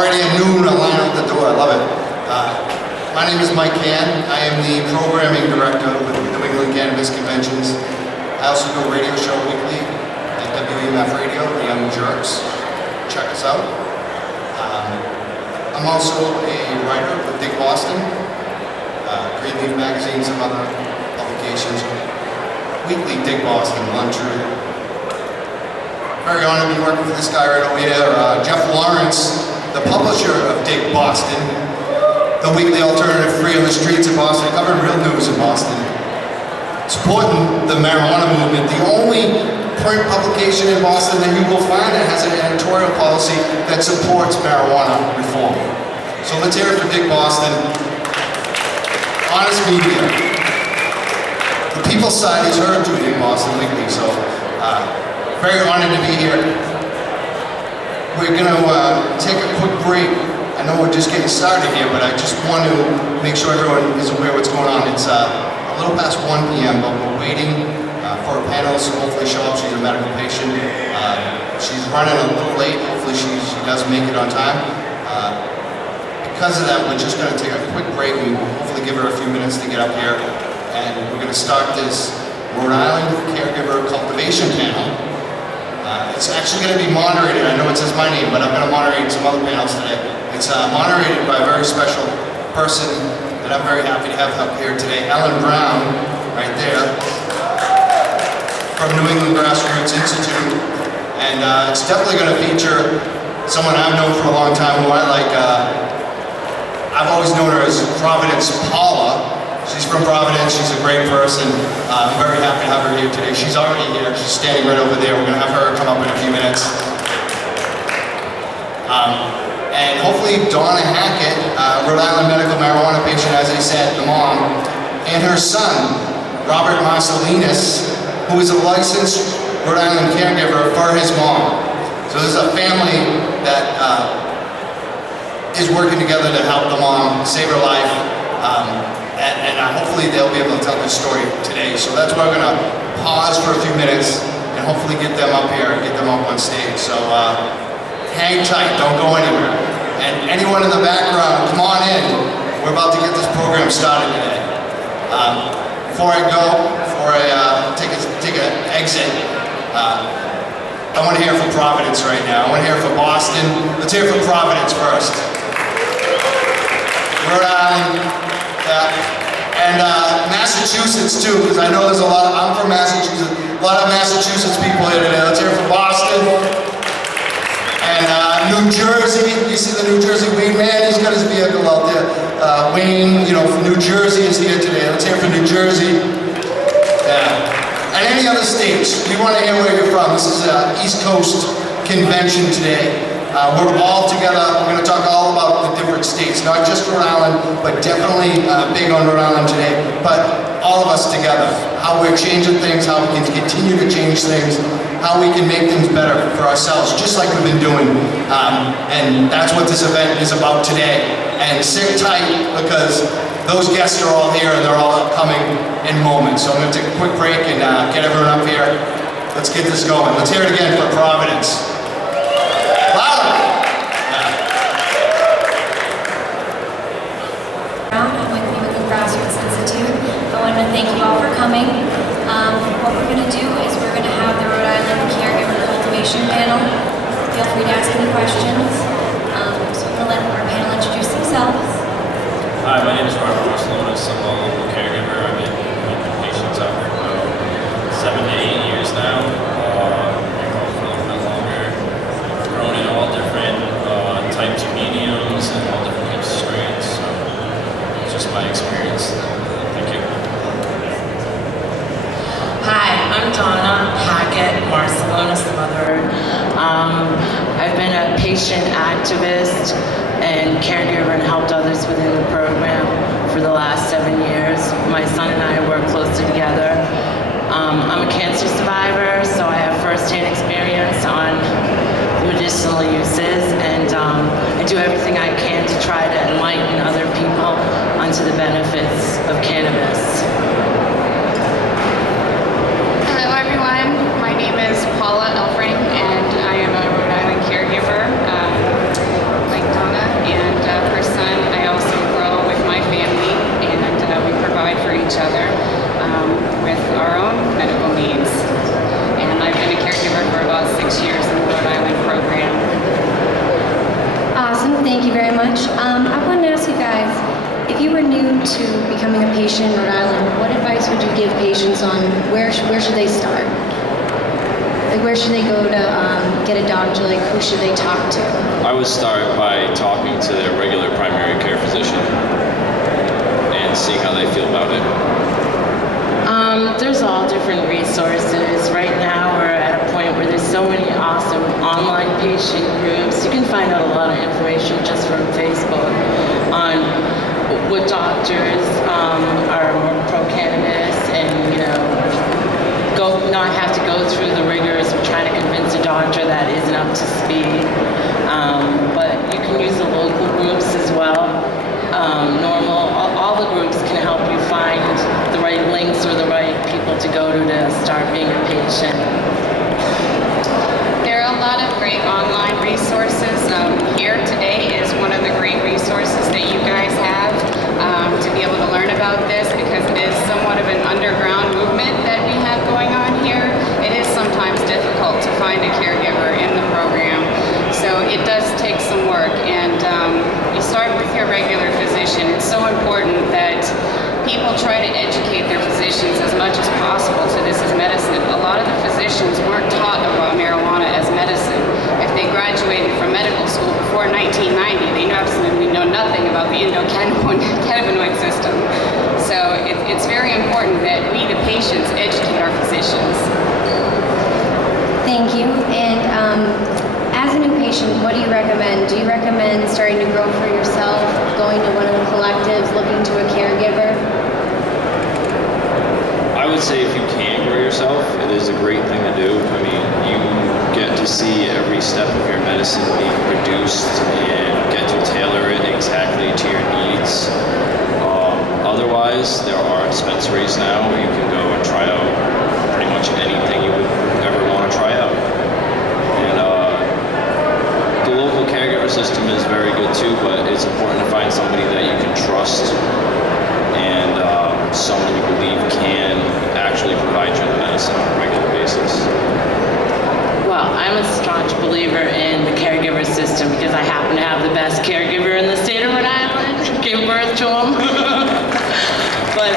already at noon, I line up the door. I love it. My name is Mike Cann. I am the programming director with New England Cannabis Conventions. I also do a radio show weekly at WEMF Radio, The Young Jerks. Check us out. I'm also a writer with Dick Boston, Greenleaf Magazine, some other publications. Weekly Dick Boston, Untrue. Very honored to be working with this guy right over here, Jeff Lawrence, the publisher of Dick Boston, the weekly alternative free on the streets of Boston, covering real news in Boston. Supporting the marijuana movement, the only print publication in Boston that you will find that has an editorial policy that supports marijuana reform. So let's hear it for Dick Boston. Honest media. The people's side is heard through Dick Boston Weekly, so very honored to be here. We're gonna take a quick break. I know we're just getting started here, but I just want to make sure everyone is aware what's going on. It's a little past 1 p.m., but we're waiting for a panelist to hopefully show up. She's a medical patient. She's running a little late. Hopefully she does make it on time. Because of that, we're just going to take a quick break and hopefully give her a few minutes to get up here. And we're going to start this Rhode Island Caregiver Cultivation Panel. It's actually going to be moderated. I know it says my name, but I'm going to moderate some other panels today. It's moderated by a very special person that I'm very happy to have up here today, Ellen Brown, right there, from New England Grassroots Institute. And it's definitely going to feature someone I've known for a long time who I like. I've always known her as Providence Paula. She's from Providence, she's a great person. I'm very happy to have her here today. She's already here, she's standing right over there. We're gonna have her come up in a few minutes. And hopefully Donna Hackett, Rhode Island medical marijuana patient, as I said, the mom, and her son, Robert Marcelonis, who is a licensed Rhode Island caregiver for his mom. So this is a family that is working together to help the mom save her life. And hopefully they'll be able to tell this story today. So that's why we're gonna pause for a few minutes and hopefully get them up here and get them up on stage. So hang tight, don't go anywhere. And anyone in the background, come on in. We're about to get this program started today. Before I take an exit, I want to hear from Providence right now. I want to hear from Boston. Let's hear from Providence first. Rhode Island, and Massachusetts too, because I know there's I'm from Massachusetts, a lot of Massachusetts people here today. Let's hear from Boston. And New Jersey, you see the New Jersey Weed Man, he's got his vehicle out there. Wayne, from New Jersey is here today. Let's hear from New Jersey. Yeah. And any other states, we want to hear where you're from. This is an East Coast convention today. We're all together. We're going to talk all about the different states, not just Rhode Island, but definitely big on Rhode Island today, but all of us together. How we're changing things, how we can continue to change things, how we can make things better for ourselves, just like we've been doing. And that's what this event is about today. And sit tight, because those guests are all here and they're all upcoming in moments. So I'm going to take a quick break and get everyone up here. Let's get this going. Let's hear it again for Providence. Louder! I'm with the New England Grassroots Institute. I want to thank you all for coming. What we're going to do is we're going to have the Rhode Island Caregiver Cultivation Panel. Feel free to ask any questions. So I'm going to let our panel introduce themselves. Hi, my name is Marcelonis. I'm a local caregiver. I've been with patients out for about 7 to 8 years now. I've gone for a little bit longer. Grown in all different types of mediums and all different types of strains. So it's just my experience. Thank you. Hi, I'm Donna Hackett, Marcelonis' mother. I've been a patient activist and caregiver and helped others within the program for the last 7 years. My son and I work closely together. I'm a cancer survivor, so I have firsthand experience on medicinal uses, and I do everything I can to try to enlighten other people onto the benefits of cannabis. Hello everyone, my name is Paula Efron and I am a Rhode Island caregiver. Like Donna 6 years in the Rhode Island program. Awesome, thank you very much. I wanted to ask you guys, if you were new to becoming a patient in Rhode Island, what advice would you give patients on where should they start? Like where should they go to get a doctor? Like who should they talk to? I would start by talking to their regular primary care physician and seeing how they feel about it. There's all different resources. Right now we're at a point where there's so many awesome online patient groups. You can find out a lot of information just from Facebook on what doctors are more pro-cannabis and, you know, not have to go through the rigors of trying to convince a doctor that isn't up to speed. But you can use the local groups as well. All the groups can help you find the right links or the right people to go to start being a patient. There are a lot of great online resources. Here today is one of the great resources that you guys have to be able to learn about this, because it is somewhat of an underground movement that we have going on here. It is sometimes difficult to find a caregiver in the program, so it does take some work, and you start with your regular physician. It's so important that people try to educate their physicians as much as possible to this as medicine. A lot of the physicians weren't taught about marijuana as medicine. If they graduated from medical school before 1990, they absolutely know nothing about the endocannabinoid system. So it's very important that we, the patients, educate our physicians. Thank you. And as a new patient, what do you recommend? Do you recommend starting to grow for yourself, going to one of the collectives, looking to a caregiver? I would say if you can grow yourself, it is a great thing to do. I mean, you get to see every step of your medicine being produced and get to tailor it exactly to your needs. Otherwise, there are dispensaries now where you can go and try out pretty much anything you would ever want to try out. And the local caregiver system is very good too, but it's important to find somebody that you can trust and someone you believe can actually provide you the medicine on a regular basis. Well, I'm a staunch believer in the caregiver system because I happen to have the best caregiver in the state of Rhode Island. Gave birth to him. But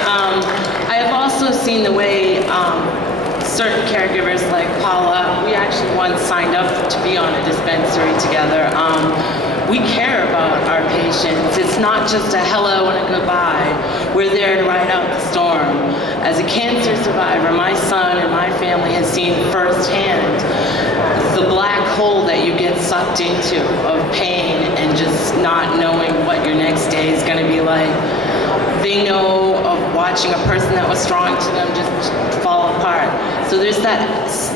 I have also seen the way certain caregivers like Paula, we actually once signed up to be on a dispensary together. We care about our patients. It's not just a hello and a goodbye. We're there to ride out the storm. As a cancer survivor, my son and my family has seen firsthand the black hole that you get sucked into of pain and just not knowing what your next day is going to be like. They know of watching a person that was strong to them just fall apart. So there's that,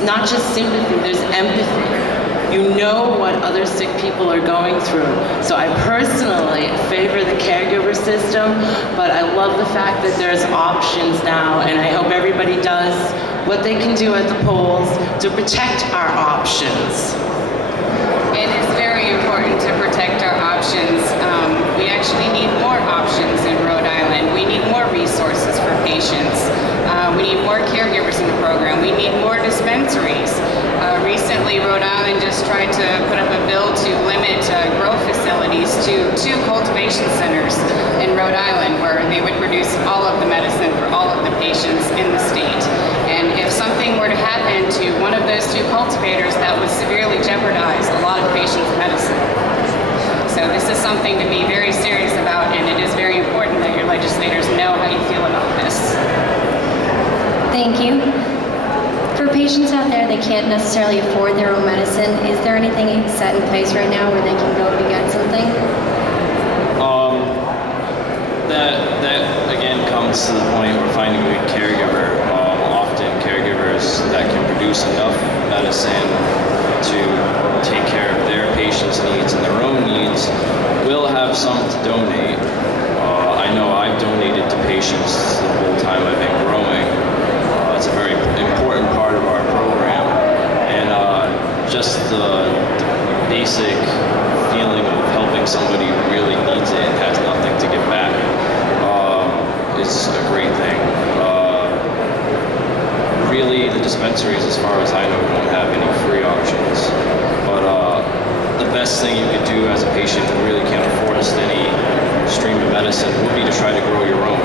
not just sympathy, there's empathy. You know what other sick people are going through. So I personally favor the caregiver system, but I love the fact that there's options now, and I hope everybody does what they can do at the polls to protect our options. It is very important to protect our options. We actually need more options in Rhode Island. We need more resources for patients. We need more caregivers in the program. We need more dispensaries. Recently, Rhode Island just tried to put up a bill to limit grow facilities to 2 cultivation centers in Rhode Island, where they would produce all of the medicine for all of the patients in the state. And if something were to happen to one of those 2 cultivators, that would severely jeopardize a lot of patients' medicine. So this is something to be very serious about, and it is very important that your legislators know how you feel about this. Thank you. For patients out there that can't necessarily afford their own medicine, is there anything set in place right now where they can go to get something? That again comes to the point where finding a good caregiver. Often caregivers that can produce enough medicine to take care of their patients' needs and their own needs will have some to donate. I know I've donated to patients the whole time I've been growing. It's a very important part of our program, and just the basic feeling of helping somebody who really needs it and has nothing to give back is a great thing. Really, the dispensaries, as far as I know, don't have any free options. best thing you could do as a patient who really can't afford a steady stream of medicine would be to try to grow your own.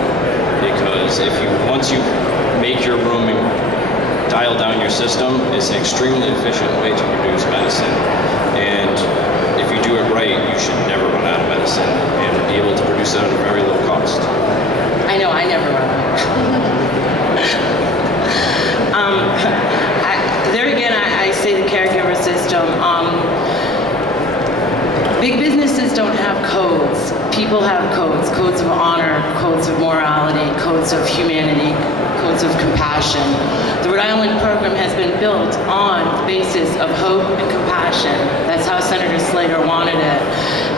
Because once you make your room and dial down your system, it's an extremely efficient way to produce medicine. And if you do it right, you should never run out of medicine and be able to produce it at a very low cost. I know, I never run out. There again, I say the caregiver system. Big businesses don't have codes. People have codes. Codes of honor, codes of morality, codes of humanity, codes of compassion. The Rhode Island program has been built on the basis of hope and compassion. That's how Senator Slater wanted it.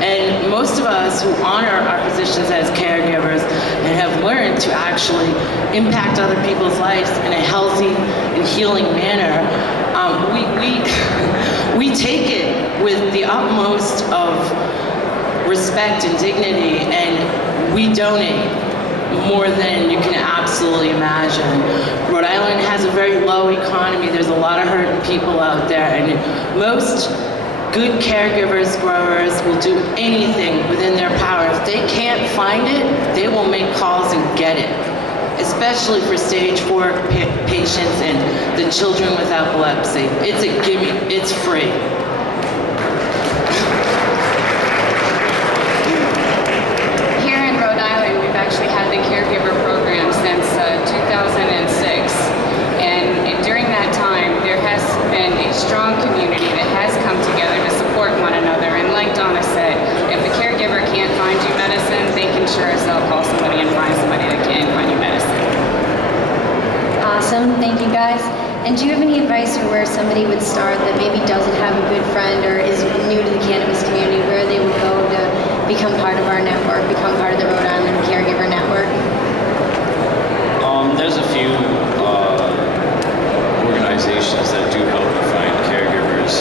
And most of us who honor our positions as caregivers and have learned to actually impact other people's lives in a healthy and healing manner, we take it with the utmost of respect and dignity, and we donate more than you can absolutely imagine. Rhode Island has a very low economy. There's a lot of hurting people out there, and most good caregivers, growers will do anything within their power. If they can't find it, they will make calls and get it, especially for stage 4 patients and the children with epilepsy. It's a gimme, it's free. Here in Rhode Island, we've actually had the caregiver program since 2006. And during that time, there has been a strong community that has come together to support one another. And like Donna said, if the caregiver can't find you medicine, they can sure as hell call somebody and find somebody that can find you medicine. Awesome, thank you guys. And do you have any advice for where somebody would start that maybe doesn't have a good friend or is new to the cannabis community, where they would go to become part of our network, become part of the Rhode Island Caregiver Network? There's a few organizations that do help you find caregivers.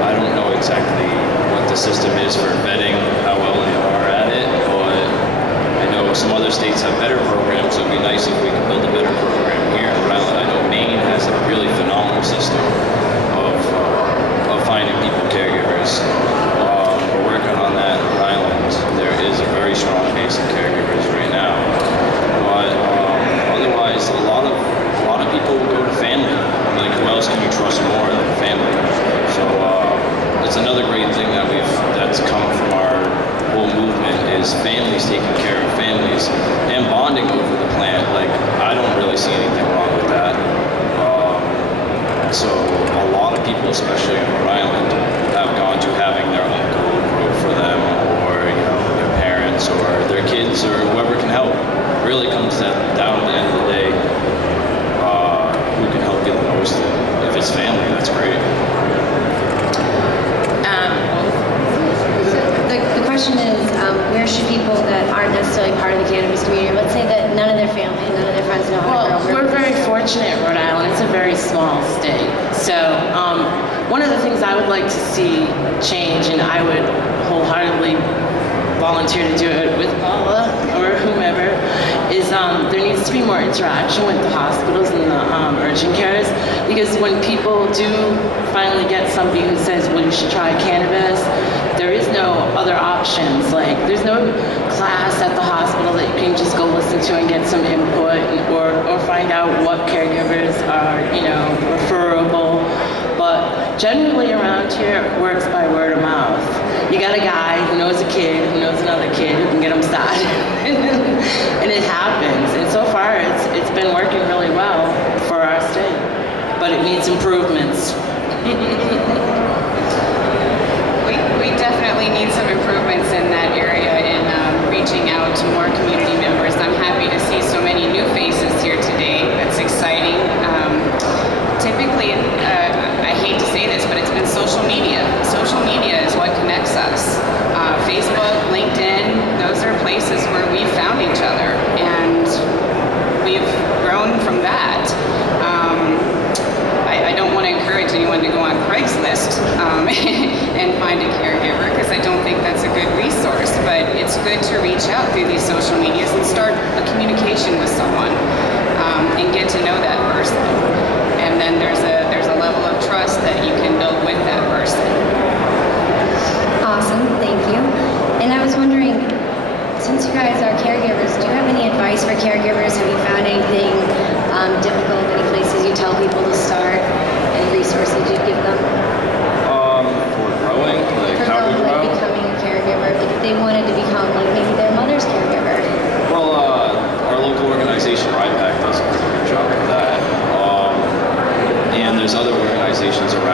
I don't know exactly what the system is for vetting how well they are at it, but I know some other states have better programs, so it'd be nice if we could build a better program here in Rhode Island. I know Maine has a really phenomenal system of finding people caregivers. We're working on that in Rhode Island. There is a very strong base of caregivers right now. But otherwise, a lot of people will go to family. Like, who else can you trust more than family? So it's another great thing that's come from our whole movement is families taking care of families and bonding over the plant. Like, I don't really see anything wrong with that. So a lot of people, especially in Rhode Island, have gone to having their uncle grow for them, or their parents, or their kids, or whoever can help. It really comes down at the end of the day, who can help you the most. If it's family, that's great. The question is, where should people that aren't necessarily part of the cannabis community, let's say that none of their family, none of their friends know how to grow? We're very fortunate in Rhode Island. It's a very small state. So one of the things I would like to see change, and I would wholeheartedly volunteer to do it with Paula or whomever, is there needs to be more interaction with the hospitals and the urgent cares, because when people do finally get somebody who says, well, you should try cannabis, there is no other options. Like, there's no class at the hospital that you can just go listen to and get some input, or find out what caregivers are, referable. But generally around here, it works by word of mouth. You got a guy who knows a kid, who knows another kid, who can get them started. And it happens. And so far, it's been working really well for our state. But it needs improvements. We definitely need some improvements in that area in reaching out to more community members. I'm happy to see so many new faces here today. That's exciting. Typically, I hate to say this, but it's been social media. Social media is what connects us. Facebook, LinkedIn, those are places where we've found each other, and we've grown from that. I don't want to encourage anyone to go on Craigslist and find a caregiver, because I don't think that's a good resource, but it's good to reach out through these social medias and start a communication with someone and get to know that person. And then there's a level of trust that you can build with that person.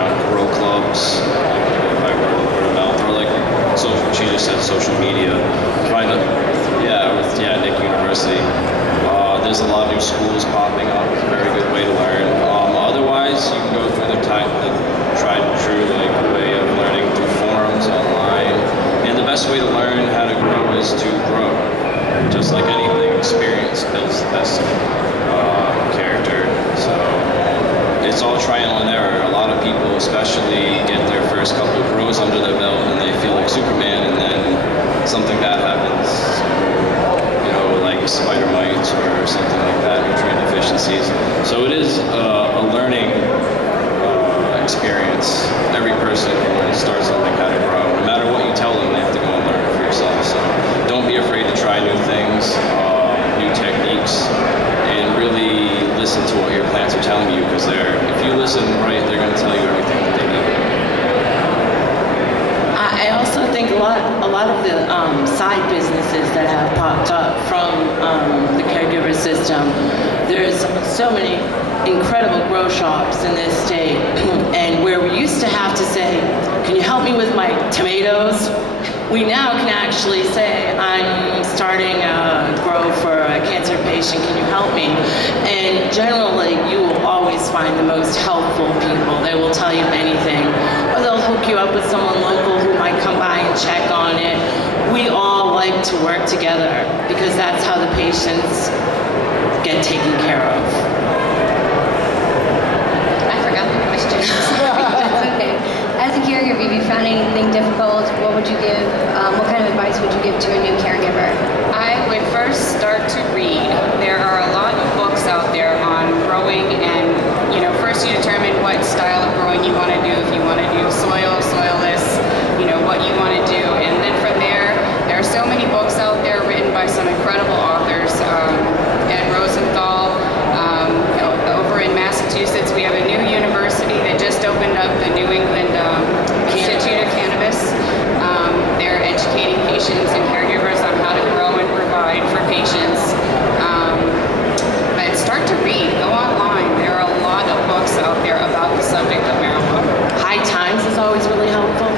around grow clubs, by word of mouth, or like she just said social media. Find a, with Nick University. There's a lot of new schools popping up. It's a very good way to learn. Otherwise, you can go through the tried and true way of learning through forums online. And the best way to learn how to grow is to grow. Just like anything, experience builds the best character. So it's all trial and error. A lot of people, especially, get their first couple of grows under their belt and they feel like Superman, and then something bad happens. Like spider mites or something like that, nutrient deficiencies. So it is a learning experience. Every person when they start something how to grow. No matter what you tell them, they have to go and learn it for yourself. So don't be afraid to try new things, new techniques, and really listen to what your plants are telling you, because if you listen right, they're going to tell you everything that they need. I also think a lot of the side businesses that have popped up from the caregiver system, there's so many incredible grow shops in this state, and where we used to have to say, can you help me with my tomatoes? We now can actually say, I'm starting a grow for a cancer patient, can you help me? And generally, you will always find the most helpful people. They will tell you anything, or they'll hook you up with someone local who might come by and check on it. We all like to work together because that's how the patients get taken care of. I forgot the question. That's okay. As a caregiver, if you found anything difficult, what would you give, what kind of advice would you give to a new caregiver? I would first start to read. There are a lot of books out there on growing, and first you determine what style of growing you want to do. If you want to do soil, soilless, what you want to do, and then from there are so many books out there written by some incredible authors. Ed Rosenthal. Over in Massachusetts, we have a new university that just opened up, the New England Institute of Cannabis. They're educating patients and caregivers on how to grow and provide for patients. But start to read, go online. There are a lot of books out there about the subject of marijuana. High Times is always really helpful.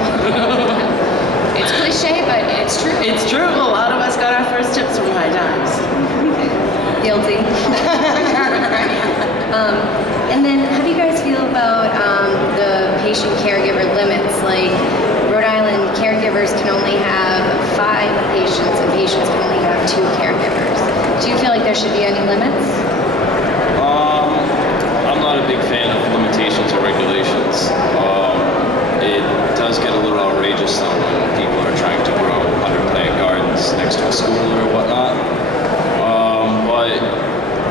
It's cliche, but it's true. It's true. A lot of us got our first tips from High Times. Guilty. And then how do you guys feel about the patient caregiver limits? Like Rhode Island caregivers can only have 5 patients and patients can only have 2 caregivers. Do you feel like there should be any limits? I'm not a big fan of limitations or regulations. It does get a little outrageous though when people are trying to grow 100-plant gardens next to a school or whatnot. But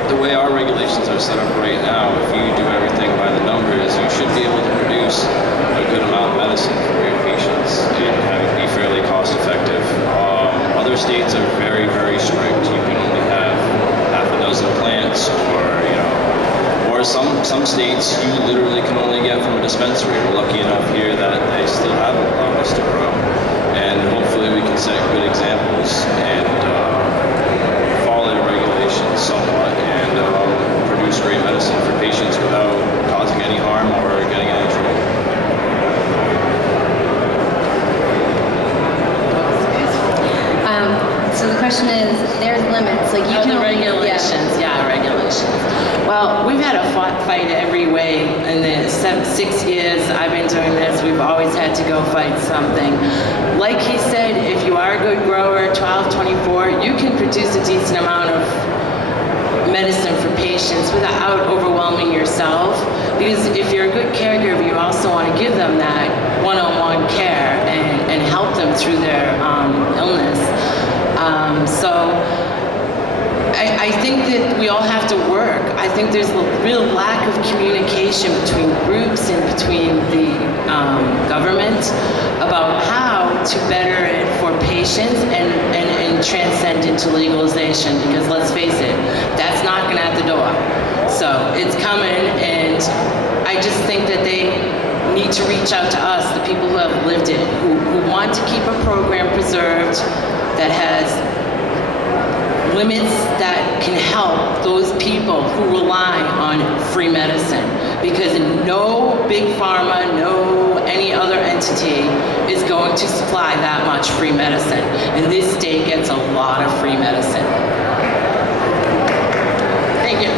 the way our regulations are set up right now, if you do everything by the numbers, you should be able to produce a good amount of medicine for your patients and have it be fairly cost effective. Other states are very, very strict. You can only have half a dozen plants, or some states you literally can only get from a dispensary. We're lucky enough here that they still have allowed us to grow. And hopefully we can set good examples and follow the regulations somewhat and produce great medicine for patients without causing any harm or getting any trouble. So the question is, there's limits. Like you can The only, regulations, regulations. Well, we've had a fight every way in the 6 years I've been doing this. We've always had to go fight something. Like he said, if you are a good grower, 12, 24, you can produce a decent amount of medicine for patients without overwhelming yourself. Because if you're a good caregiver, you also want to give them that one-on-one care and help them through their illness. So I think that we all have to work. I think there's a real lack of communication between groups and between the government about how to better it for patients and transcend into legalization, because let's face it, that's knocking at the door. So it's coming, and I just think that they need to reach out to us, the people who have lived it, who want to keep a program preserved that has limits that can help those people who rely on free medicine. because no big pharma, no any other entity is going to supply that much free medicine. And this state gets a lot of free medicine. Thank you.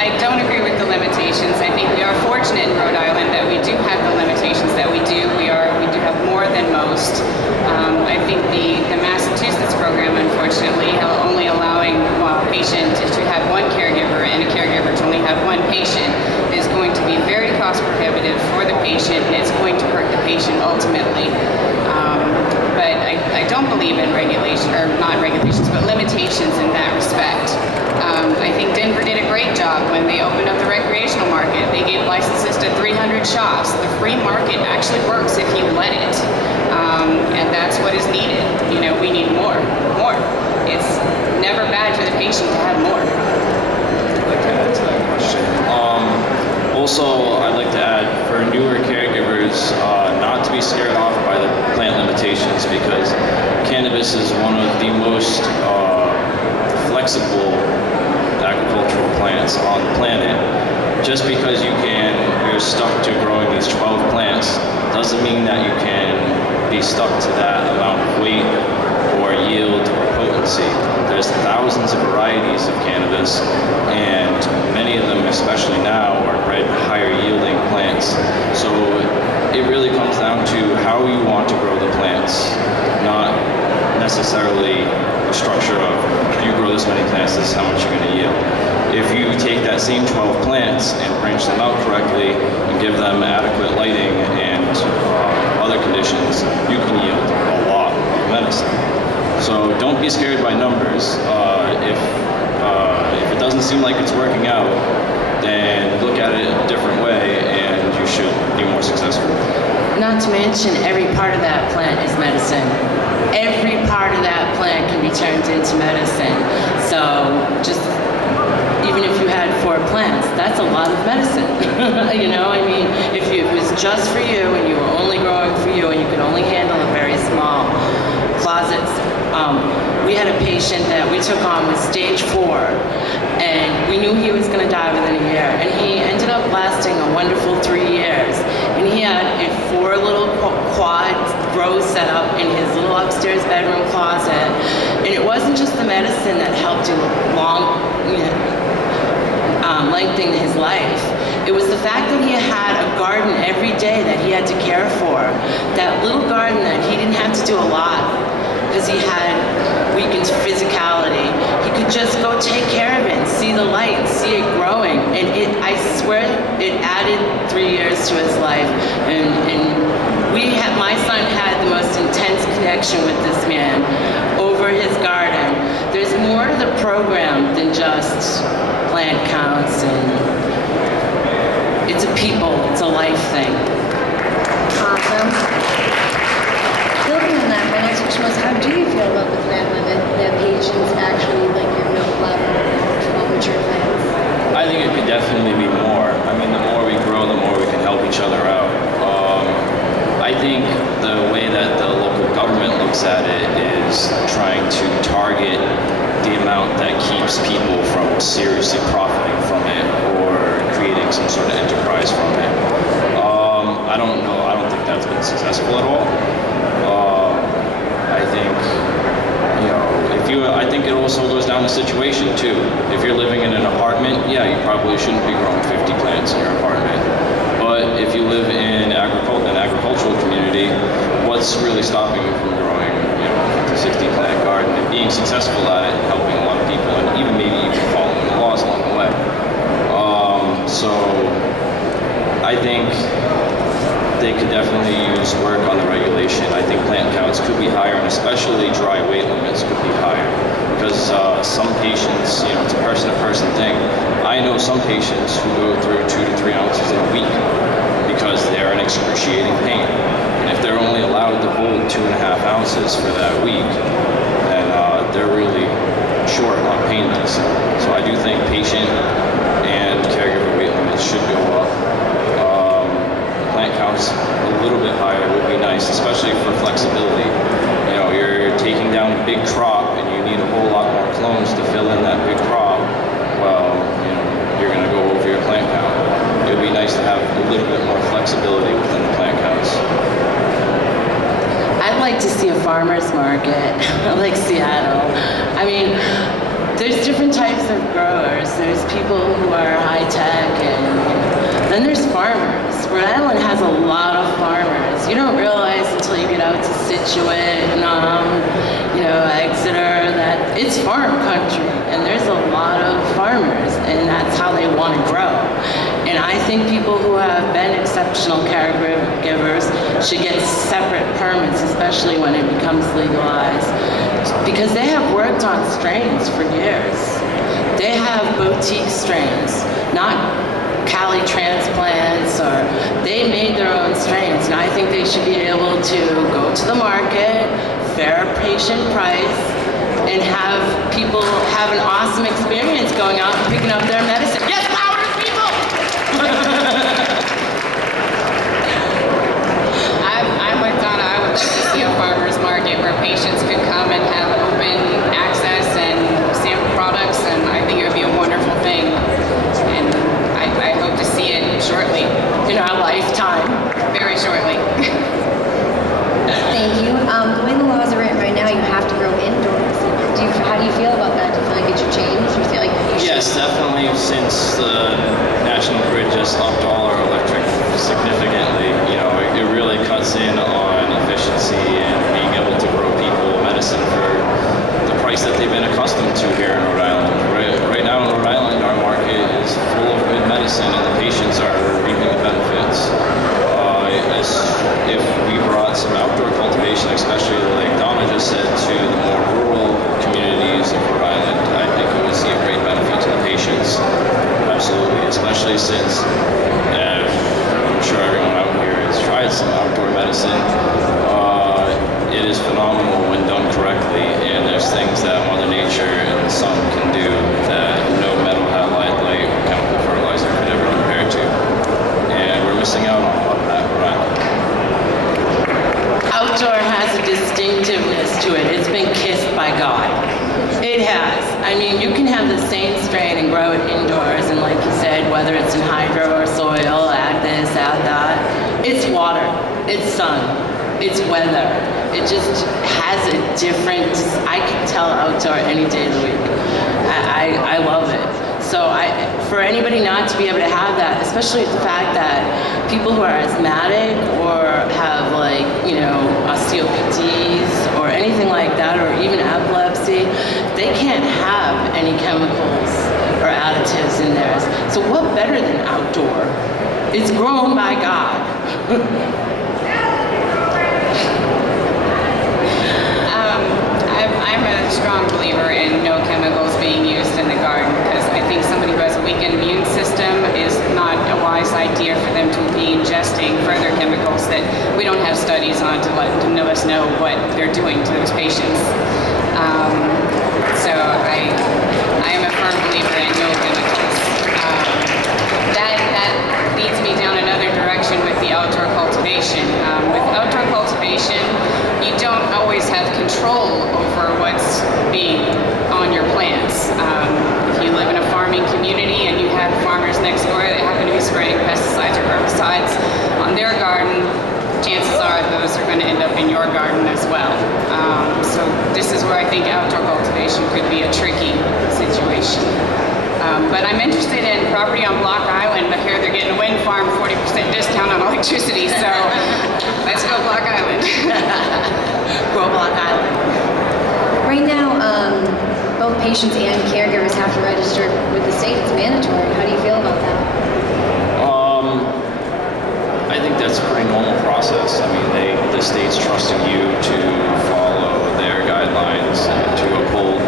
I don't agree with the limitations. I think we are fortunate in Rhode Island that we do have the limitations that we do. We do have more than most. I think the Massachusetts program, unfortunately, only allowing a patient to have one caregiver and a caregiver to only have one patient is going to be very cost prohibitive for the patient, and it's going to hurt the patient ultimately. But I don't believe in regulation, or not regulations, but limitations in that respect. I think Denver did a great job when they opened up the recreational market. They gave licenses to 300 shops. The free market actually works if you let it. And that's what is needed. You know, we need more. It's never bad for the patient to have more. I'd like to add to that question. Also, I'd like to add for newer caregivers not to be scared off by the plant limitations, because cannabis is one of the most flexible agricultural plants on the planet. Just because you're stuck to growing these 12 plants doesn't mean that you can be stuck to that amount of weight or yield or potency. There's thousands of varieties of cannabis, and many of them, especially now, are bred higher yielding plants. So it really comes down to how you want to grow the plants, not necessarily the structure of, if you grow this many plants, this is how much you're going to yield. If you take that same 12 plants and branch them out correctly and give them adequate lighting and other conditions, you can yield a lot of medicine. So don't be scared by numbers. If it doesn't seem like it's working out, then look at it a different way and you should be more successful. Not to mention, every part of that plant is medicine. Every part of that plant can be turned into medicine. So just, even if you had 4 plants, that's a lot of medicine. You know, I mean, if it was just for you and you were only growing for you and you could only handle a very small closets. We had a patient that we took on with stage 4, and we knew he was going to die within a year, and he ended up lasting a wonderful 3 years. And he had a 4 little quad rows set up in his little upstairs bedroom closet, and it wasn't just the medicine that helped him lengthen his life. It was the fact that he had a garden every day that he had to care for. That little garden that he didn't have to do a lot because he had weakened physicality. He could just go take care of it and see the light and see it growing. And I swear, it added 3 years to his life. And my son had the most intense connection with this man over his garden. There's more to the program than just plant counts, and it's a people, it's a life thing. Awesome. Building on that, my next question was, how do you feel about the plant limit that patients actually like your milk level of mature plants? I think it could definitely be more. I mean, the more we grow, the more we can help each other out. I think the way that the local government looks at it is trying to target the amount that keeps people from seriously profiting from it or creating some sort of enterprise from it. I don't know. I don't think that's been successful at all. I think, I think it also goes down to situation too. If you're living in an apartment, yeah, you probably shouldn't be growing 50 plants in your apartment. But if you live in an agricultural community, what's really stopping you from growing, 50, 60 plant garden and being successful at it, and helping a lot of people, and even maybe even following the laws along the way. So I think they could definitely use work on the regulation. I think plant counts could be higher, and especially dry weight limits could be higher. Because some patients, it's a person-to-person thing. I know some patients who go through 2 to 3 ounces in a week because they're in excruciating pain. And if they're only allowed to hold 2.5 ounces for that week, then they're really short on pain medicine. So I do think patient and caregiver weight limits should go up. Plant counts a little bit higher would be nice, especially for flexibility. You're taking down a big crop and you need a whole lot more clones to fill in that big crop. Well, you're going to go over your flexibility within the plant counts. I'd like to see a farmer's market like Seattle. I mean, there's different types of growers. There's people who are high tech, and then there's farmers. Rhode Island has a lot of farmers. You don't realize until you get out to Situate and Exeter that it's farm country, and there's a lot of farmers, and that's how they want to grow. And I think people who have been exceptional caregivers should get separate permits, especially when it becomes legalized, because they have worked on strains for years. They have boutique strains, not Cali transplants, or they made their own strains, and I think they should be able to go to the market, fair patient price, and have people have an awesome experience going out and picking up their medicine. Yes, power to people! I'm with Donna. I would like to see a farmer's market where patients could come and have open access and sample products, and I think it would be a wonderful thing. And I hope to see it shortly. In our lifetime. Very shortly. Thank you. The way the laws are written right now, you have to grow indoors. How do you feel about that? Do you feel like it should change? Do you feel like you should? Yes, definitely, since the National Grid just upped all our electric significantly, it really cuts in on efficiency and being able to grow people medicine for the price that they've been accustomed to here in Rhode Island. Right now in Rhode Island, our market is full of good medicine and the patients are reaping the benefits. If we brought some outdoor cultivation, especially like Donna just said, to the more rural communities of Rhode Island, I think it would see a great benefit to the patients. Absolutely, especially since I'm sure everyone out here has tried some outdoor medicine. It is phenomenal when done correctly, and there's things that Mother Nature and the sun can do that no metal halide light or chemical fertilizer could ever compare to. And we're missing out on a lot of that in Rhode Island. Outdoor has a distinctiveness to it. It's been kissed by God. It has. I mean, you can have the same strain and grow it indoors, and like you said, whether it's in hydro or soil, add this, add that. It's water, it's sun, it's weather. It just has a different, I can tell outdoor any day of the week. I love it. So for anybody not to be able to have that, especially the fact that people who are asthmatic or have COPDs or anything like that, or even epilepsy, they can't have any chemicals or additives in theirs. So what better than outdoor? It's grown by God. I'm a strong believer in no chemicals being used in the garden, because I think somebody who has a weakened immune system is not a wise idea for them to be ingesting further chemicals that we don't have studies on to let us know what they're doing to those patients. So I am a firm believer in no chemicals. That leads me down another direction with the outdoor cultivation. With outdoor cultivation, you don't always have control over what's being on your plants. If you live in a farming community and you have farmers next door that happen to be spraying pesticides or herbicides on their garden, chances are those are going to end up in your garden as well. So this is where I think outdoor cultivation could be a tricky situation. But I'm interested in property on Block Island. I hear they're getting a wind farm 40% discount on electricity, so let's go Block Island. Grow Block Island. Right now, both patients and caregivers have to register with the state. It's mandatory. How do you feel about that? I think that's a pretty normal process. I mean, the state's trusting you to follow their guidelines and to uphold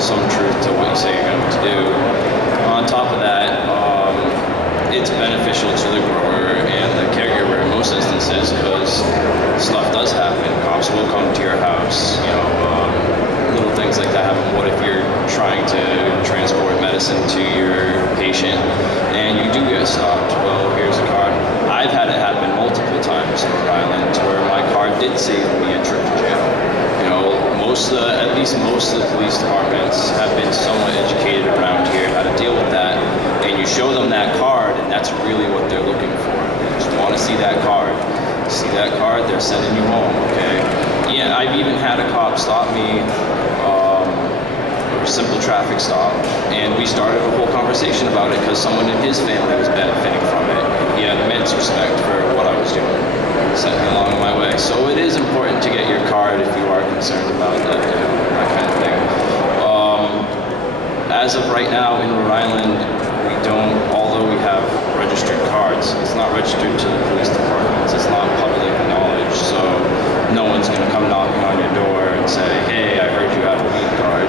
some truth to what you say you're going to do. On top of that, it's beneficial to the grower and the caregiver in most instances, because stuff does happen. Cops will come to your house, little things like that happen. What if you're trying to transport medicine to your patient and you do get stopped? Well, here's a card. I've had it happen multiple times in Rhode Island where my card did save me a trip to jail. At least most of the police departments have been somewhat educated around here how to deal with that, and you show them that card and that's really what they're looking for. They just want to see see that card. See that card, they're sending you home, okay? Yeah, I've even had a cop stop me, a simple traffic stop, and we started a whole conversation about it because someone in his family was benefiting from it. He had immense respect for what I was doing, sent me along my way. So it is important to get your card if you are concerned about that, that kind of thing. As of right now in Rhode Island, we don't, although we have registered cards, it's not registered to the police departments, it's not public knowledge, so no one's going to come knocking on your door and say, hey, I heard you have a weed card.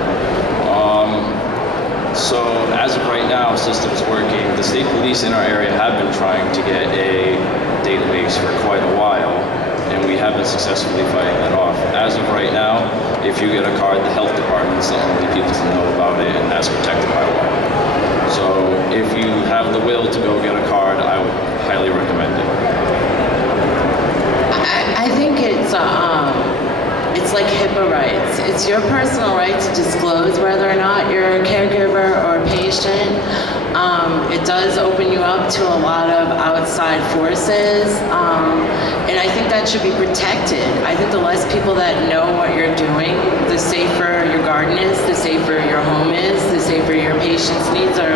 So as of right now, system's working. The state police in our area have been trying to get a database for quite a while, and we have been successfully fighting that off. As of right now, if you get a card, the health department's the only people to know about it, and that's protected by law. So if you have the will to go get a card, I would highly recommend it. I think it's like HIPAA rights. It's your personal right to disclose whether or not you're a caregiver or a patient. It does open you up to a lot of outside forces, and I think that should be protected. I think the less people that know what you're doing, the safer your garden is, the safer your home is, the safer your patient's needs are.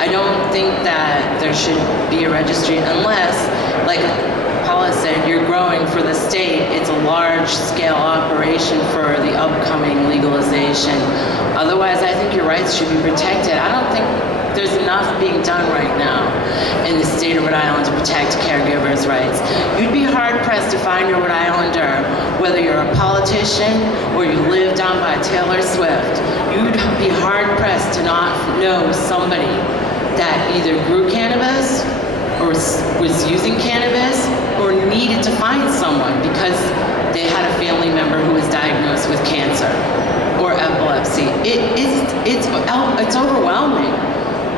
I don't think that there should be a registry unless, like Paula said, you're growing for the state. It's a large-scale operation for the upcoming legalization. Otherwise, I think your rights should be protected. I don't think there's enough being done right now in the state of Rhode Island to protect caregivers' rights. You'd be hard-pressed to find a Rhode Islander, whether you're a politician or you live down by Taylor Swift, you'd be hard-pressed to not know somebody that either grew cannabis or was using cannabis or needed to find someone because they had a family member who was diagnosed with cancer or epilepsy. It's overwhelming.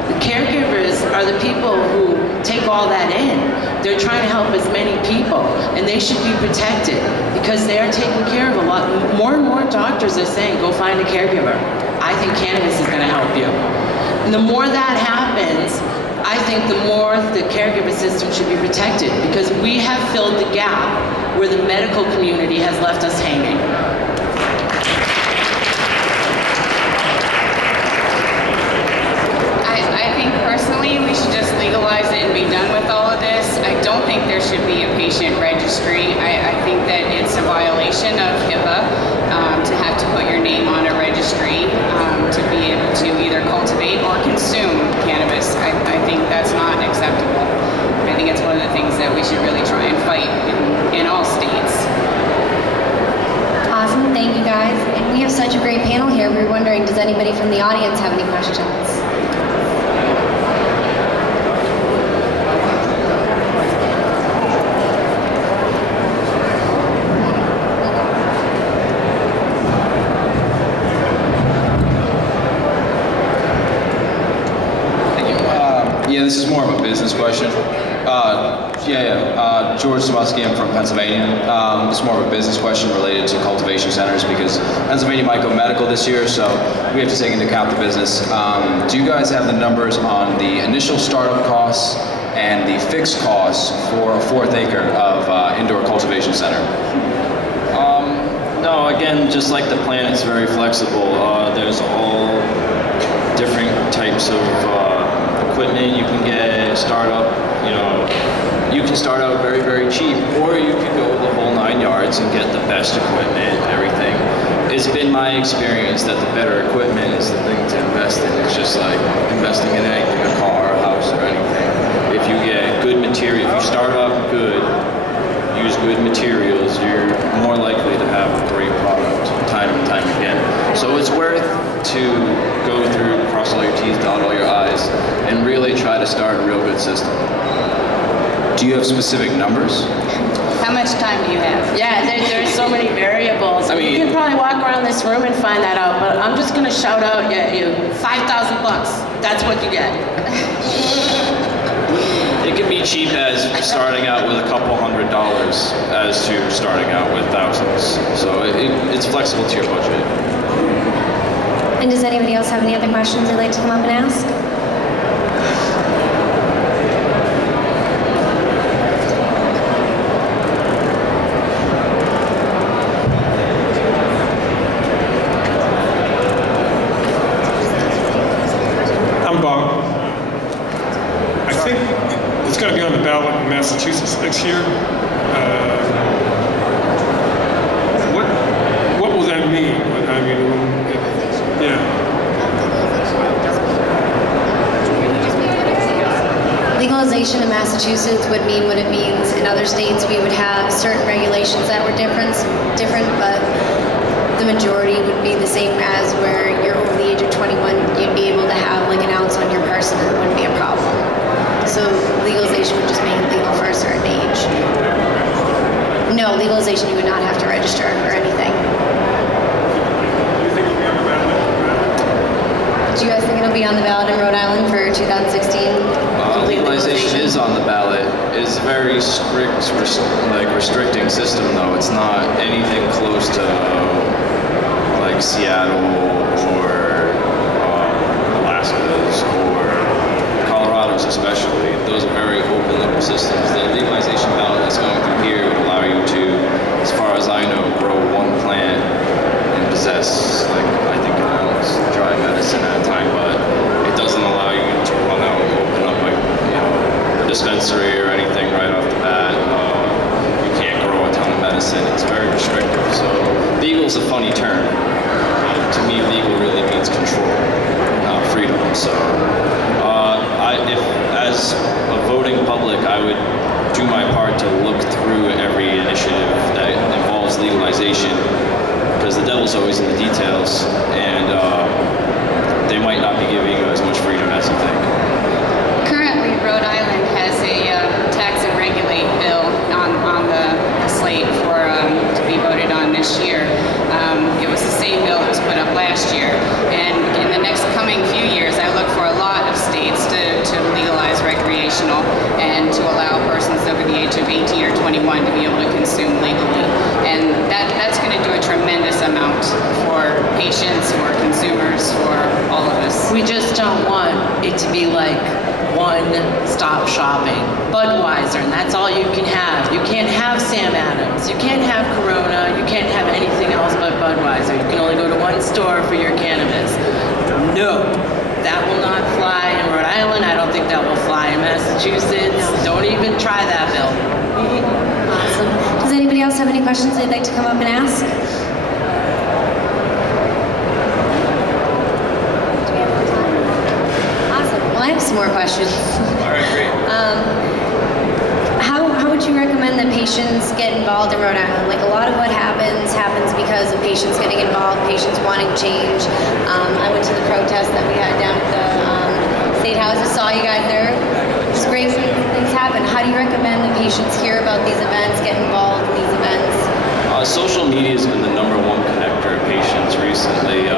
The caregivers are the people who take all that in. They're trying to help as many people, and they should be protected because they are taking care of a lot. More and more doctors are saying, go find a caregiver. I think cannabis is gonna help you. And the more that happens, I think the more the caregiver system should be protected because we have filled the gap where the medical community has left us hanging. I think personally we should just legalize it and be done with all of this. I don't think there should be a patient registry. I think that it's a violation of HIPAA to have to put your name on a registry to be able to either cultivate or consume cannabis. I think that's not acceptable. I think it's one of the things that we should really try and fight in all states. Awesome, thank you guys. And we have such a great panel here. We were wondering, does anybody from the audience have any questions? Yeah, this is more of a business question. George Samusky, I'm from Pennsylvania. This is more of a business question related to cultivation centers because Pennsylvania might go medical this year, so we have to take into account the business. Do you guys have the numbers on the initial startup costs and the fixed costs for a 4th acre of indoor cultivation center? No, again, just like the plan, it's very flexible. There's all different types of equipment you can get, startup, you can start out very, very cheap, or you can go the whole 9 yards and get the best equipment, everything. It's been my experience that the better equipment is the thing to invest in. It's just like investing in anything, a car, a house, or anything. If you get good material, if you start up good, use good materials, you're more likely to have a great product time and time again. So it's worth to go through, cross all your T's, dot all your I's, and really try to start a real good system. Do you have specific numbers? How much time do you have? Yeah, there's so many variables. I mean, you can probably walk around this room and find that out, but I'm just gonna shout out, $5,000. That's what you get. It can be cheap as starting out with a couple $100 as to starting out with thousands. So it's flexible to your budget. And does anybody else have any other questions they'd like to come up and ask? next year. What will that mean? I mean, yeah. Legalization in Massachusetts would mean what it means. In other states, we would have certain regulations that were different, but the majority would be the same as where you're over the age of 21, you'd be able to have like an ounce on your person and it wouldn't be a problem. So legalization would just make it legal for a certain age. No, legalization you would not have to register or anything. Do you guys think it'll be on the ballot in Rhode Island for 2016? Legalization is on the ballot. It's a very strict, restricting system, though. It's not anything close to like Seattle or Alaska's or Colorado's, especially. Those are very open little systems. The legalization ballot that's going through here would allow you to, as far as I know, grow one plant and possess, like, I think an ounce dry medicine at a time, but it doesn't allow you to run out and open up like, a dispensary or anything right off the bat. You can't grow a ton of medicine. It's very restrictive. So legal is a funny term. To me, legal really means control, not freedom. So if as a voting public, I would do my part to look through every initiative that involves legalization, because the devil's always in the details, and they might not be giving you as much freedom as you think. Currently, Rhode Island has a tax and regulate bill on the slate for to be voted on this year. It was the same bill that was put up last year, and in the next coming few years, I look for a lot of states to legalize recreational and to allow persons over the age of 18 or 21 to be able to consume legally. And that's going to do a tremendous amount for patients, for consumers, for all of us. We just don't want it to be like one-stop shopping. Budweiser, and that's all you can have. You can't have Sam Adams. You can't have Corona. You can't have anything else but Budweiser. You can only go to one store for your cannabis. No, that will not fly in Rhode Island. I don't think that will fly in Massachusetts. Don't even try that bill. Awesome. Does anybody else have any questions they'd like to come up and ask? I have some more questions. All right, great. How would you recommend that patients get involved in Rhode Island? Like, a lot of what happens because of patients getting involved, patients wanting change. I went to the protest that we had down at the State House. I saw you guys there. It's great things happen. How do you recommend that patients hear about these events, get involved in these events? Social media has been the #1 connector of patients recently.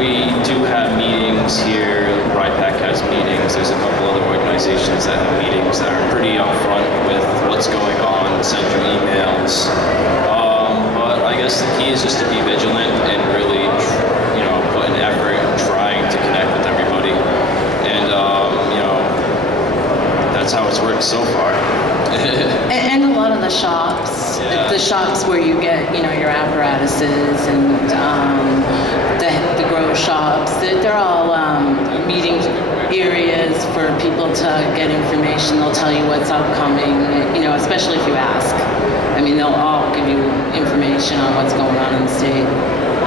We do have meetings here. RIPAC has meetings. There's a couple other organizations that have meetings that are pretty upfront with what's going on, send you emails. But I guess the key is just to be vigilant and really, put an effort in trying to connect with everybody. And, that's how it's worked so far. And a lot of the shops, Yeah. the shops where you get, your apparatuses and the grow shops, they're all meeting areas for people to get information. They'll tell you what's upcoming, especially if you ask. I mean, they'll all give you information on what's going on in the state.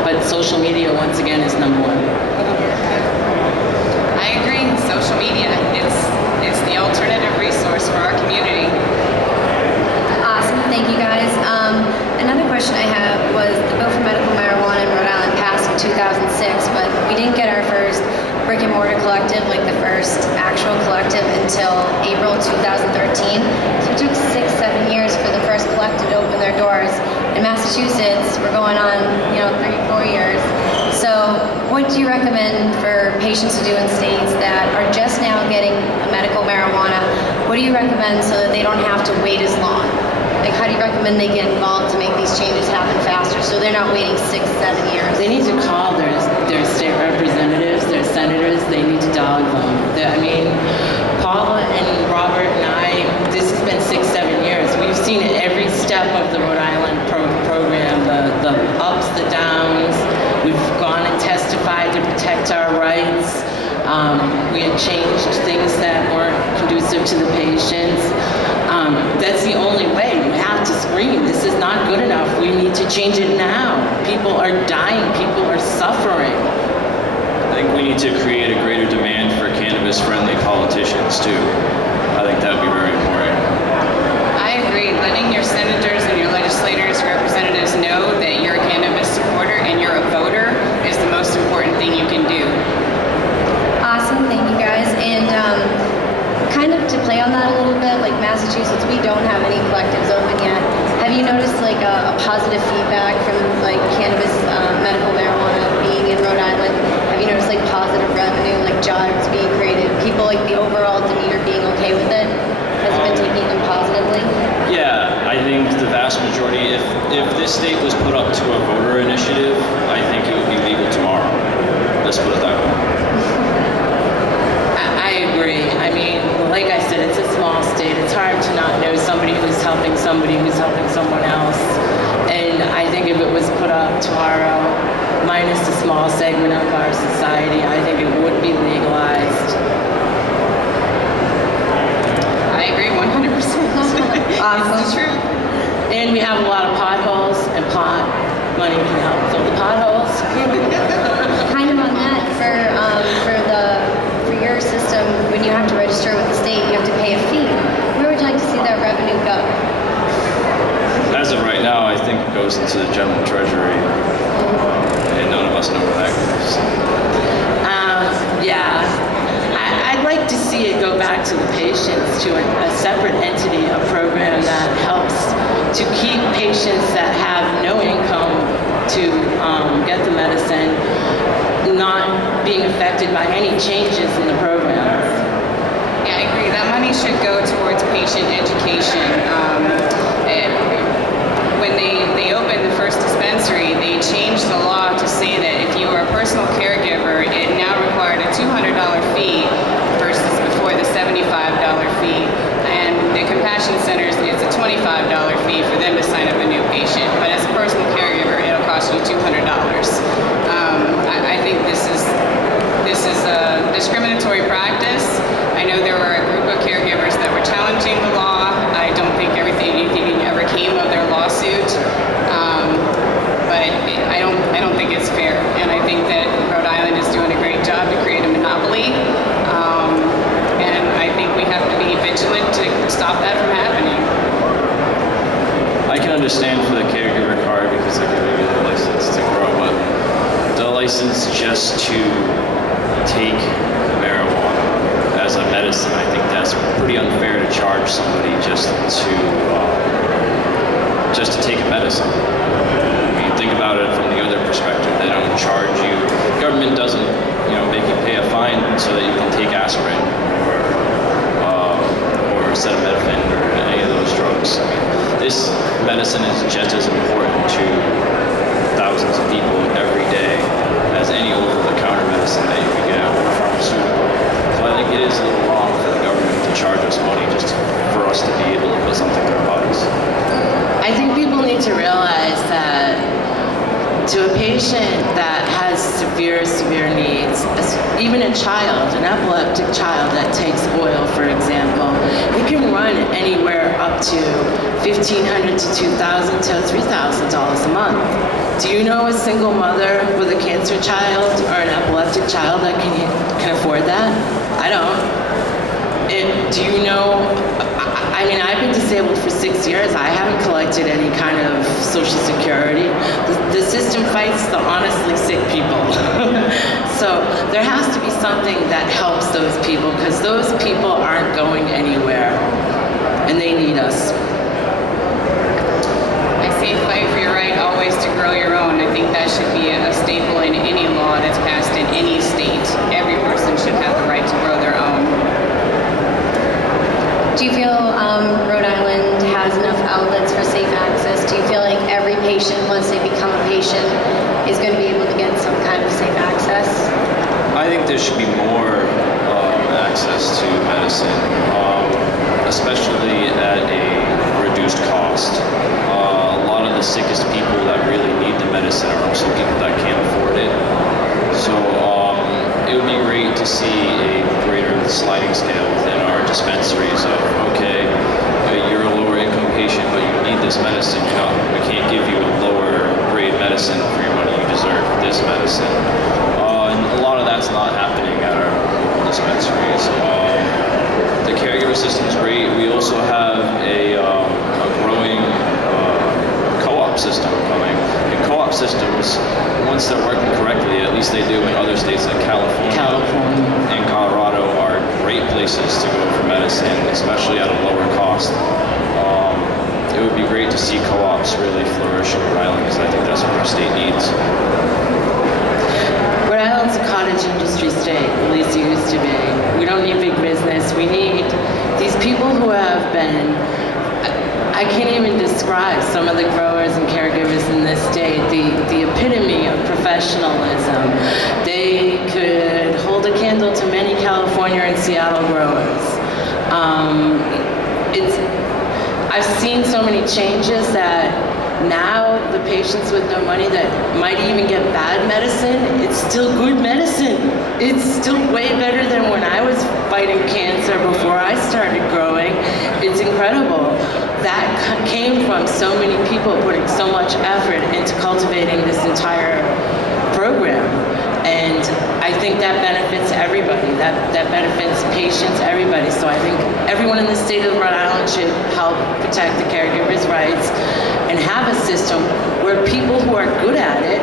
But social media, once again, is #1. I agree. Social media, it's the alternative resource for our community. Awesome, thank you guys. Another question I have was the bill for medical marijuana in Rhode Island passed in 2006, but we didn't get our first brick and mortar collective, like the first actual collective, until April 2013. So it took 6-7 years for the first collective to open their doors. In Massachusetts, we're going on, 3-4 years. So what do you recommend for patients to do in states that are just now getting a medical marijuana? What do you recommend so that they don't have to wait as long? Like, how do you recommend they get involved to make these changes happen faster so they're not waiting 6-7 years? They need to call their state representatives, their senators. They need to dog them. Paula and Robert and I, this has been 6-7 years. We've seen it every step of the Rhode Island program, the ups, the downs. We've gone and testified to protect our rights. We had changed things that weren't conducive to the patients. that's the only way. You have to scream, this is not good enough. We need to change it now. People are dying, people are suffering. I think we need to create a greater demand for cannabis-friendly politicians too. I think that would be very important. I agree. Letting your senators and your legislators, your representatives know that you're a cannabis supporter and you're a voter is the most important thing you can do. Awesome, thank you guys. And kind of to play on that a little bit, like Massachusetts, we don't have any collectives open yet. Have you noticed like a positive feedback from like cannabis, medical marijuana being in Rhode Island? Have you noticed like positive revenue, like jobs being created, people like the overall demeanor being okay with it? Has it been taking them positively? Yeah, I think the vast majority, if this state was put up to a voter initiative, I think it would be legal tomorrow. Let's put it that way. I agree. I mean, like I said, it's a small state. It's hard to not know somebody who's helping somebody who's helping someone else. And I think if it was put up tomorrow, minus a small segment of our society, I think it would be legalized. I agree 100%. It's true. And we have a lot of potholes, and pot money can help fill the potholes. Kind of on that, for your system, when you have to register with the state, you have to pay a fee. Where would you like to see that revenue go? As of right now, I think it goes into the general treasury, and none of us know where that goes. Yeah, I'd like to see it go back to the patients, to a separate entity, a program that helps to keep patients that have no income to get the medicine not being affected by any changes in the programs. Yeah, I agree. That money should go towards patient education. When they opened the first dispensary, they changed the law to say that if you are a personal caregiver, it now required a $200 fee versus before the $75 fee. And the compassion centers, it's a $25 fee for them to sign up a new patient. But as a personal caregiver, it'll cost you $200. I think this is a discriminatory practice. I know there were a group of caregivers that were challenging the law. I don't think anything ever came of their lawsuit, but I don't think it's fair. And I think that Rhode Island is doing a great job to create a monopoly, and I think we have to be vigilant to stop that from happening. I can understand for the caregiver card because they're giving you the license to grow, but the license just to take marijuana as a medicine, I think that's pretty unfair to charge somebody just to take a medicine. I mean, think about it from the other perspective. They don't charge you. The government doesn't, make you pay a fine so that you can take aspirin or acetaminophen or any of those drugs. I mean, this medicine is just as important to thousands of people every day as any over-the-counter medicine that you can get out of a pharmaceutical. So I think it is a little wrong for the government to charge us money just for us to be able to put something in our bodies. I think people need to realize that to a patient that has severe needs, even a child, an epileptic child that takes oil, for example, it can run anywhere up to $1,500 to $2,000 to $3,000 a month. Do you know a single mother with a cancer child or an epileptic child that can afford that? I don't. And do you know, I mean, I've been disabled for 6 years. I haven't collected any kind of Social Security. The system fights the honestly sick people. So there has to be something that helps those people because those people aren't going anywhere and they need us. I say fight for your right always to grow your own. I think that should be a staple in any law that's passed in any state. Every person should have the right to grow their own. Do you feel Rhode Island has enough outlets for safe access? Do you feel like every patient, once they become a patient, is going to be able to get some kind of safe access? I think there should be more access to medicine, especially at a reduced cost. A lot of the sickest people that really need the medicine are also people that can't afford it. So it would be great to see a greater sliding scale within our dispensaries of, okay, you're a lower this medicine. We can't give you a lower grade medicine for your money. You deserve this medicine. And a lot of that's not happening at our dispensaries. The caregiver system is great. We also have a growing co-op system coming. And co-op systems, once they're working correctly, at least they do in other states like California and Colorado, are great places to go for medicine, especially at a lower cost. It would be great to see co-ops really flourish in Rhode Island, because I think that's what our state needs. Rhode Island's a cottage industry state, at least it used to be. We don't need big business. We need these people who have been, I can't even describe some of the growers and caregivers in this state, the epitome of professionalism. They could hold a candle to many California and Seattle growers. I've seen so many changes that now the patients with no money that might even get bad medicine, it's still good medicine. It's still way better than when I was fighting cancer before I started growing. It's incredible. That came from so many people putting so much effort into cultivating this entire program. And I think that benefits everybody. That benefits patients, everybody. So I think everyone in the state of Rhode Island should help protect the caregivers' rights and have a system where people who are good at it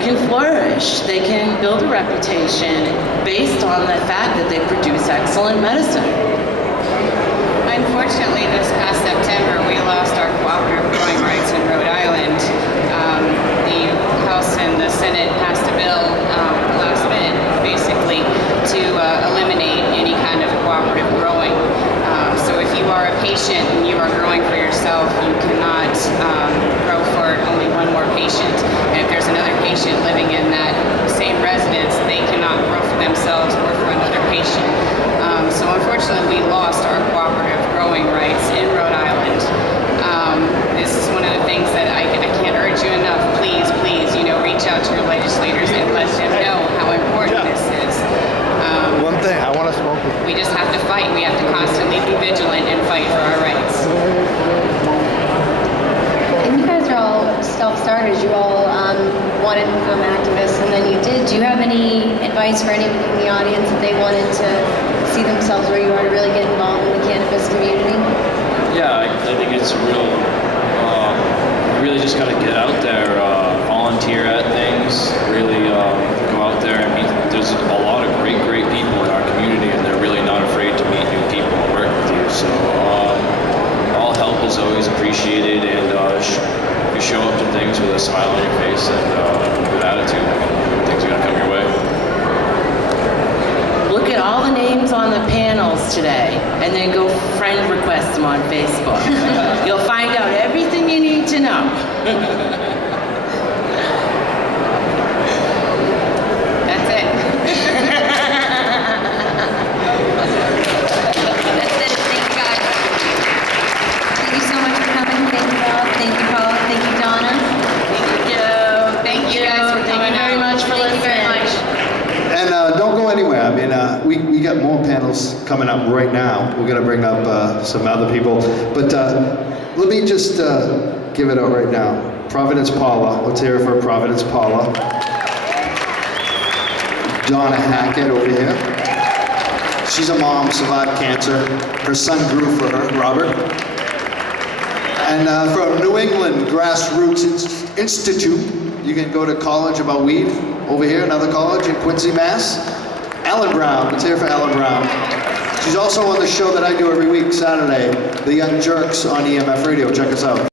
can flourish. They can build a reputation based on the fact that they produce excellent medicine. Unfortunately, this past September, we lost our cooperative growing rights in Rhode Island. The House and the Senate passed a bill last minute, basically, to eliminate any kind of cooperative growing. So if you are a patient and you are growing for yourself, you cannot grow for only one more patient. And if there's another patient living in that same residence, they cannot grow for themselves or for another patient. So unfortunately, we lost our cooperative growing rights in Rhode Island. This is one of the things that I can't urge you enough. Please, reach out to your legislators and let them know how important this is. One thing, I want to smoke with you. We just have to fight. We have to constantly be vigilant and fight for our rights. And you guys are all self-starters. You all wanted to become activists, and then you did. Do you have any advice for anybody in the audience if they wanted to see themselves where you are to really get involved in the cannabis community? Yeah, I think it's a real, you really just got to get out there, volunteer at things, really go out there and meet. There's a lot of great people in our community, and they're really not afraid to meet new people and work with you. So all help is always appreciated, and if you show up to things with a smile on your face and a good attitude, things are going to come your way. Look at all the names on the panels today, and then go friend request them on Facebook. You'll find out everything you need to know. That's it. That's it. Thank you, guys. Thank you so much for coming. Thank you, Bob. Thank you, Paula. Thank you, Donna. Thank you guys for coming out. Thank you very much for listening. Thank you very much. And don't go anywhere. I mean, we got more panels coming up right now. We're gonna bring up some other people, but let me just give it out right now. Providence Paula. Let's hear it for Providence Paula. Donna Hackett over here. She's a mom, survived cancer. Her son grew for her, Robert. And from New England Grassroots Institute, you can go to college about weed over here, another college in Quincy, Mass. Ellen Brown, let's hear for Ellen Brown. She's also on the show that I do every week, Saturday, The Young Jerks on EMF Radio. Check us out.